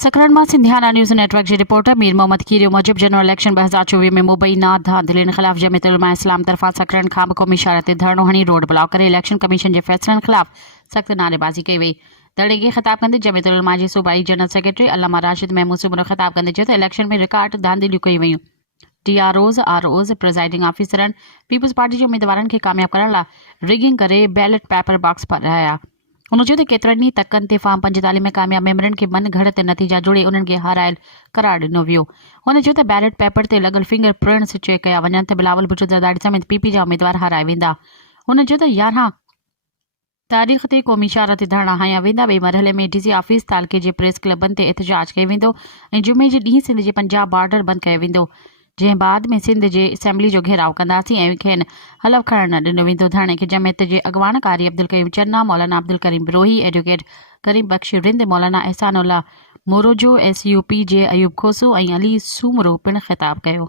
सकरण मां सिंधियाना न्यूज़ नेटवर्क जी रिपोर्टर मीर मोहम्मद कीरियो मूजिब जनरल इलेक्शन 2024 में मुबैना धांधलियुनि ख़िलाफ़ जमीयत उलमा इस्लाम तरफ़ां सकरण खां क़ौमी इशारे ते धरणो हणी रोड ब्लॉक करे इलेक्शन कमीशन जे फ़ैसिलनि ख़िलाफ़ सख़्त नारेबाज़ी कई वई। धरणे खे ख़िताब कंदे जमीयत उलमा जी सूबाई जनरल सेक्रेटरी अल्लामा राशिद महमूद सूबनो ख़िताब कंदे चयो त इलेक्शन में रिकॉर्ड धांधलियूं कयूं वयूं। DROs, ROs, प्रिज़ाइडिंग ऑफिसरनि पीपल्स पार्टी जे उम्मीदवारनि खे कामयाब करण लाइ रिगिंग करे बैलेट पेपर बॉक्स भराया। उन्होंने चयो त केतिरनि ई तकनि ते फार्म 45 में कामयाब मेंबरनि खे मन घड़त नतीजा जोड़े उन्हनि खे हारायल करार ॾिनो वियो। हुन चयो त बैलेट पेपर ते लॻल फिंगर प्रिंट्स चेक कया वञनि त बिलावल भुट्टो ज़रदारी समेत PP जा उम्मीदवार हाराए वेंदा। हुन चयो त 11 तारीख़ ते क़ौमी इशारे ते धरणा हया वेंदा। ॿिए मरहले में DC ऑफिस तालके जे प्रेस क्लबनि ते एहतजाज कयो वेंदो ऐं जुमे जे ॾींहुं सिंध जे पंजाब बॉर्डर बंदि कयो वेंदो, जंहिं बाद में सिंध जे असेंबली जो घेराव कंदासीं ऐं खेनि हलफ खणण न ॾिनो वेंदो। धरणे खे जमीयत जे अॻवान कारी अब्दुल करीम चन्ना, मौलाना अब्दुल करीम बिरोही, एडवोकेट करीम बख्श रिंद, मौलाना एहसानुल्लाह मोरोजो, SUP जे अयूब खोसू ऐं अली सूमरो पिणु ख़िताब कयो।